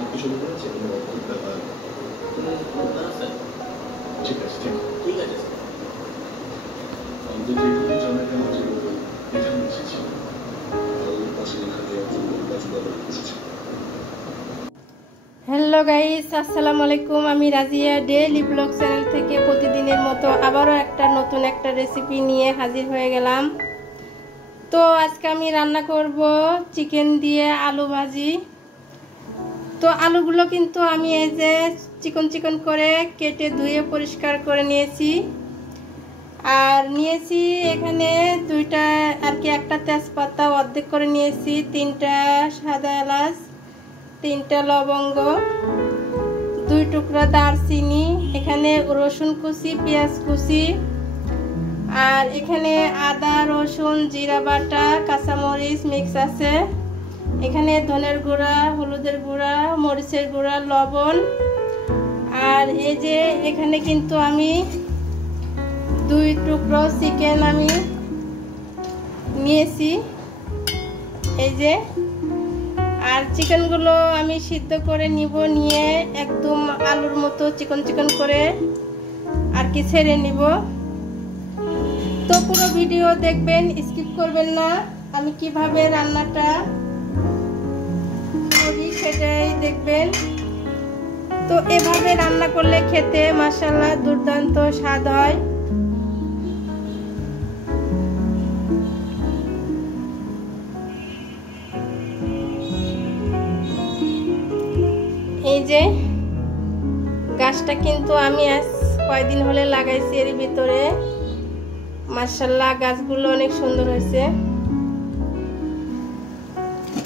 আপনি শুরু করেছেন কোনো অদ্ভুত ব্যাপার? না স্যার। ঠিক আছে, ঠিক আছে স্যার। অন্তত এটুকু জানা গেল যে ও এখানে এসেছিল আর ওর পাশে এখানে একজন নির্বাচন বসেছিল। হ্যালো গাইস, আসসালামু আলাইকুম। আমি রাজিয়া ডেইলি ব্লগ চ্যানেল থেকে প্রতিদিনের মতো আবারও নতুন একটা রেসিপি নিয়ে হাজির হয়ে গেলাম। তো আজকে আমি রান্না করব চিকেন দিয়ে আলু ভাজি। তো আলুগুলো কিন্তু আমি এই যে চিকন করে কেটে ধুয়ে পরিষ্কার করে নিয়েছি। আর নিয়েছি এখানে দুইটা একটা তেজপাতা অর্ধেক করে নিয়েছি, 3টা সাদা এলাচ, 3টা লবঙ্গ, 2 টুকরা দারচিনি, এখানে রসুন কুচি, পেঁয়াজ কুচি, আর এখানে আদা রসুন জিরা বাটা কাঁচামরিচ মিক্স আছে, এখানে ধনের গুঁড়া, হলুদের গুঁড়া, মরিচের গুঁড়া, লবণ। আর এই যে এখানে কিন্তু আমি 2 টুকরো চিকেন আমি নিয়েছি এই যে। আর চিকেনগুলো আমি সিদ্ধ করে নিব, নিয়ে একদম আলুর মতো চিকন করে আর কি ছেড়ে নিব। তো পুরো ভিডিও দেখবেন, স্কিপ করবেন না। আমি কিভাবে রান্নাটা করি সেটাই দেখবেন। তো এভাবে রান্না করলে খেতে মাশাআল্লাহ দুর্দান্ত স্বাদ হয়। এই যে গাছটা কিন্তু আমি আজ কয়দিন হলে লাগাইছি, এর ভিতরে মাশাআল্লাহ গাছগুলো অনেক সুন্দর হয়েছে।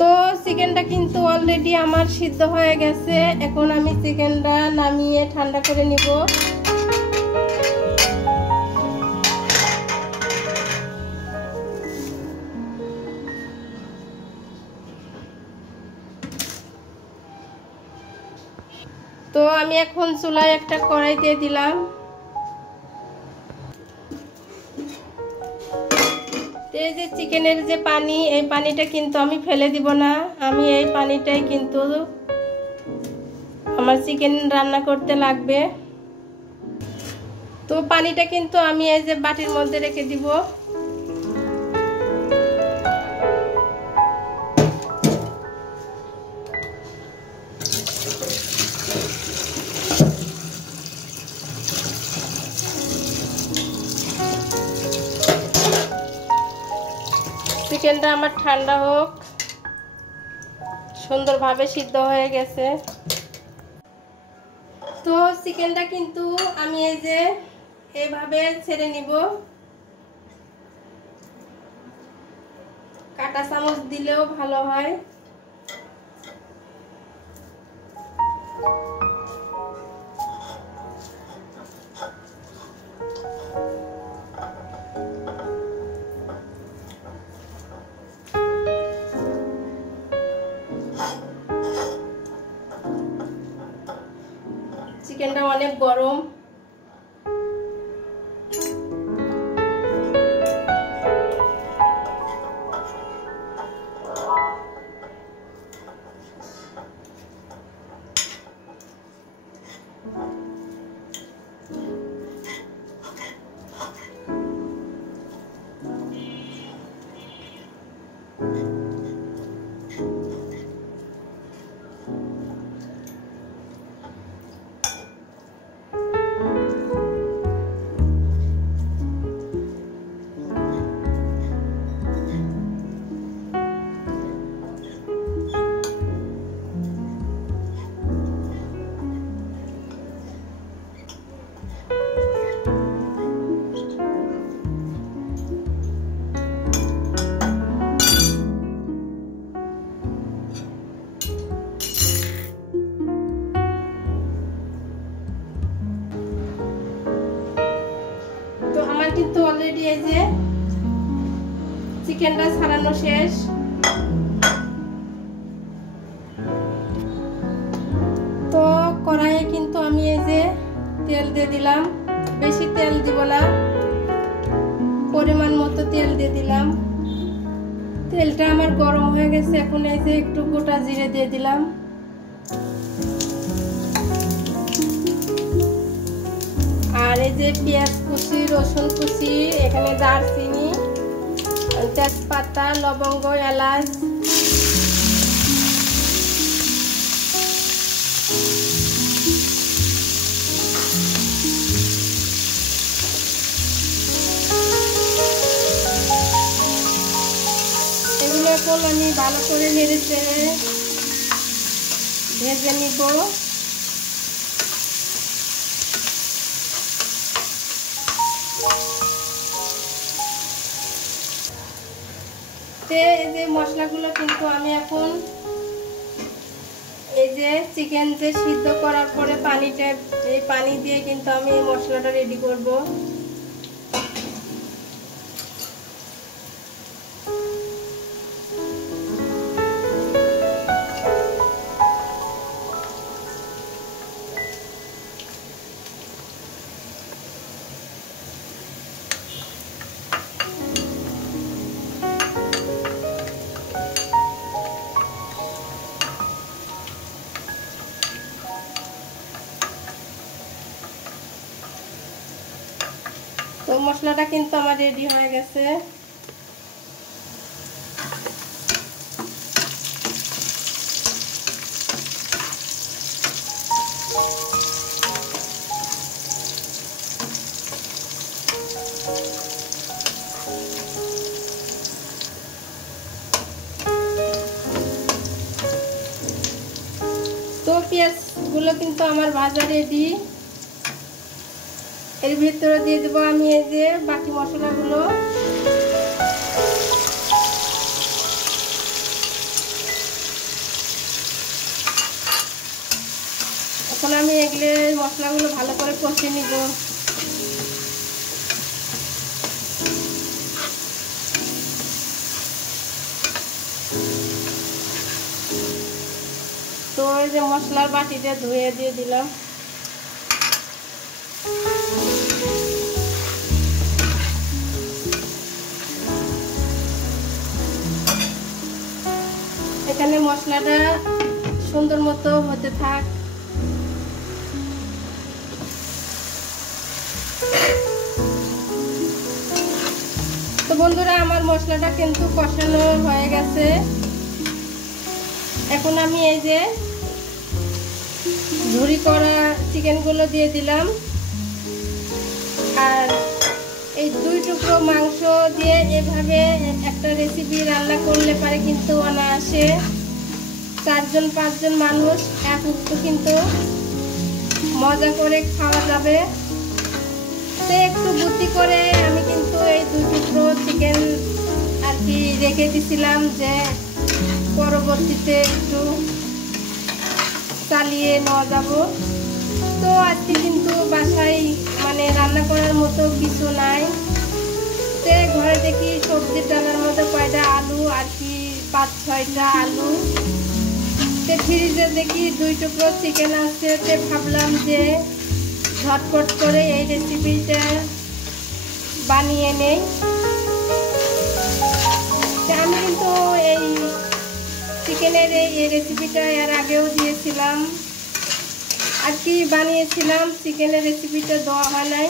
তো চিকেনটা কিন্তু অলরেডি আমার সিদ্ধ হয়ে গেছে। এখন আমি চিকেনটা নামিয়ে ঠান্ডা করে নিব। তো আমি এখন চুলায় একটা কড়াই দিয়ে দিলাম। এই যে চিকেনের যে পানি, এই পানিটা কিন্তু আমি ফেলে দিব না। আমি এই পানিটাই কিন্তু আমার চিকেন রান্না করতে লাগবে। তো পানিটা কিন্তু আমি এই যে বাটির মধ্যে রেখে দিব। চিকেনটা আমার ঠান্ডা হোক। সুন্দরভাবে সিদ্ধ হয়ে গেছে। তো চিকেনটা কিন্তু আমি এই যে এইভাবে ছেড়ে নিব। কাঁটা চামচ দিলেও ভালো হয়। চিকেনটা অনেক গরম। কিন্তু অলরেডি এই যে চিকেনটা ছাড়ানো শেষ। তো কড়াইয়ে কিন্তু আমি এই যে তেল দিয়ে দিলাম। বেশি তেল দিব না, পরিমাণ মতো তেল দিয়ে দিলাম। তেলটা আমার গরম হয়ে গেছে, এখন এই যে একটু গোটা জিরে দিয়ে দিলাম। আর এই যে পেঁয়াজ কুচি, রসুন কুচি, এখানে দারচিনি, তেজপাতা, লবঙ্গ, এলাচ, এগুলো এখন আমি ভালো করে নেড়ে চেড়ে ভেজে নিব। এই যে মশলাগুলো কিন্তু আমি এখন এই যে চিকেন যে সিদ্ধ করার পরে পানিটা, এই পানি দিয়ে কিন্তু আমি এই মশলাটা রেডি করব। তো মশলাটা কিন্তু আমার রেডি হয়ে গেছে। তো পেঁয়াজগুলো কিন্তু আমার ভাজা রেডি। এর ভিতরে দিয়ে দেবো আমি এই যে বাকি মশলাগুলো। এখন আমি এগুলো মশলাগুলো ভালো করে কষে নিব। তো এই যে মশলার বাটিটা ধুয়ে দিয়ে দিলাম। এখানে মশলাটা সুন্দর মতো হতে থাক। তো বন্ধুরা, আমার মশলাটা কিন্তু কষানো হয়ে গেছে। এখন আমি এই যে ঝুরি করা চিকেনগুলো দিয়ে দিলাম। আর এই 2 টুকরো মাংস দিয়ে এভাবে একটা রেসিপি রান্না করলে পারে কিন্তু অনায়াসে 4-5 জন মানুষ কিন্তু মজা করে খাওয়া যাবে। তো একটু বুদ্ধি করে আমি কিন্তু এই 2 টুকরো চিকেন আর কি রেখে দিছিলাম, যে পরবর্তীতে একটু চালিয়ে নেওয়া যাব। তো আজকে কিন্তু বাসায় মানে রান্না করার মতো কিছু নাই। তো ঘরে দেখি সবজির ডালার মধ্যে কয়টা আলু আর কি 5-6টা আলু। তো ফ্রিজে দেখি 2 টুকরো চিকেন আছে। তো ভাবলাম যে ঝটপট করে এই রেসিপিটা বানিয়ে নেই। আমি কিন্তু এই চিকেনের এই রেসিপিটা এর আগেও দিয়েছিলাম আর কি বানিয়েছিলাম। চিকেনের রেসিপিটা দেওয়া হয় নাই,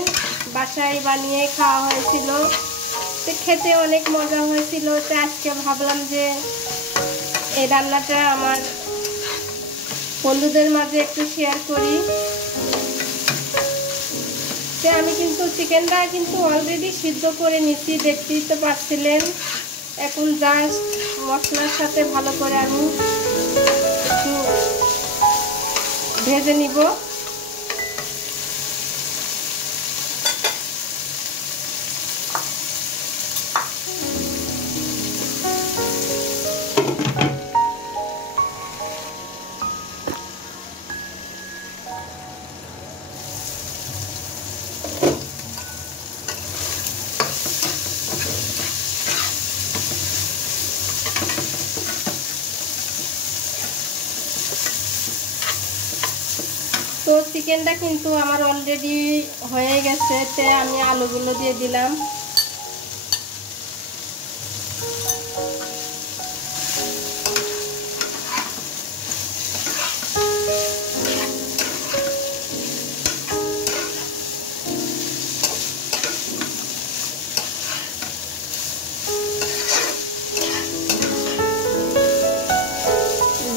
বাসায় বানিয়ে খাওয়া হয়েছিল। তো খেতে অনেক মজা হয়েছিল। তো আজকে ভাবলাম যে এই রান্নাটা আমার বন্ধুদের মাঝে একটু শেয়ার করি। তো আমি কিন্তু চিকেনটা কিন্তু অলরেডি সিদ্ধ করে নিচ্ছি, দেখতেই তো পাচ্ছিলেন। এখন জাস্ট মশলার সাথে ভালো করে আমি একটু ভেজে নিব। তো চিকেনটা কিন্তু আমার অলরেডি হয়ে গেছে। তো আমি আলুগুলো দিয়ে দিলাম।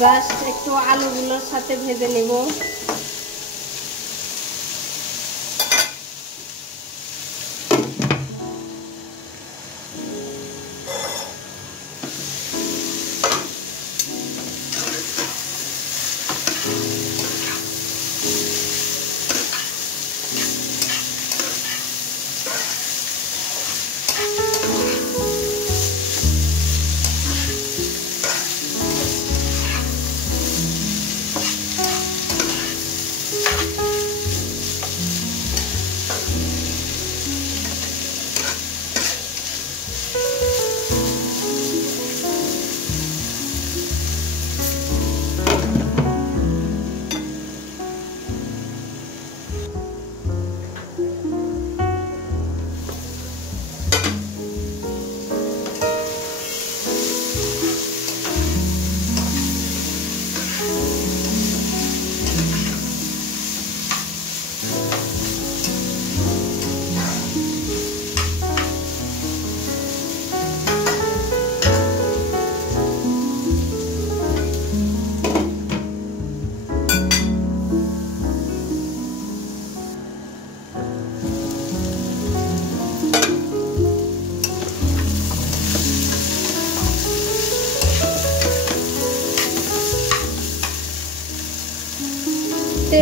জাস্ট একটু আলুগুলোর সাথে ভেজে নেব।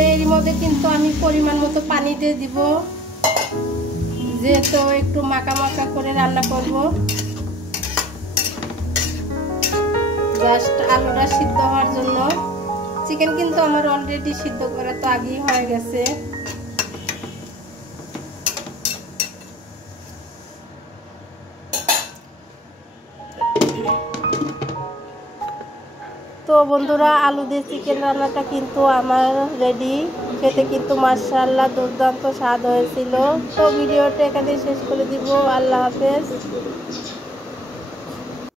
এর মধ্যে কিন্তু আমি পরিমাণ মতো পানি দিয়ে দিব, যেহেতু একটু মাখা মাখা করে রান্না করব। জাস্ট আলুটা সিদ্ধ হওয়ার জন্য। চিকেন কিন্তু আমার অলরেডি সিদ্ধ করা তো আগেই হয়ে গেছে। তো বন্ধুরা, আলু দিয়ে চিকেন রান্নাটা কিন্তু আমার রেডি। খেতে কিন্তু মাশাআল্লাহ দুর্দান্ত স্বাদ হয়েছিল। তো ভিডিওটা এখানে শেষ করে দিব। আল্লাহ হাফেজ।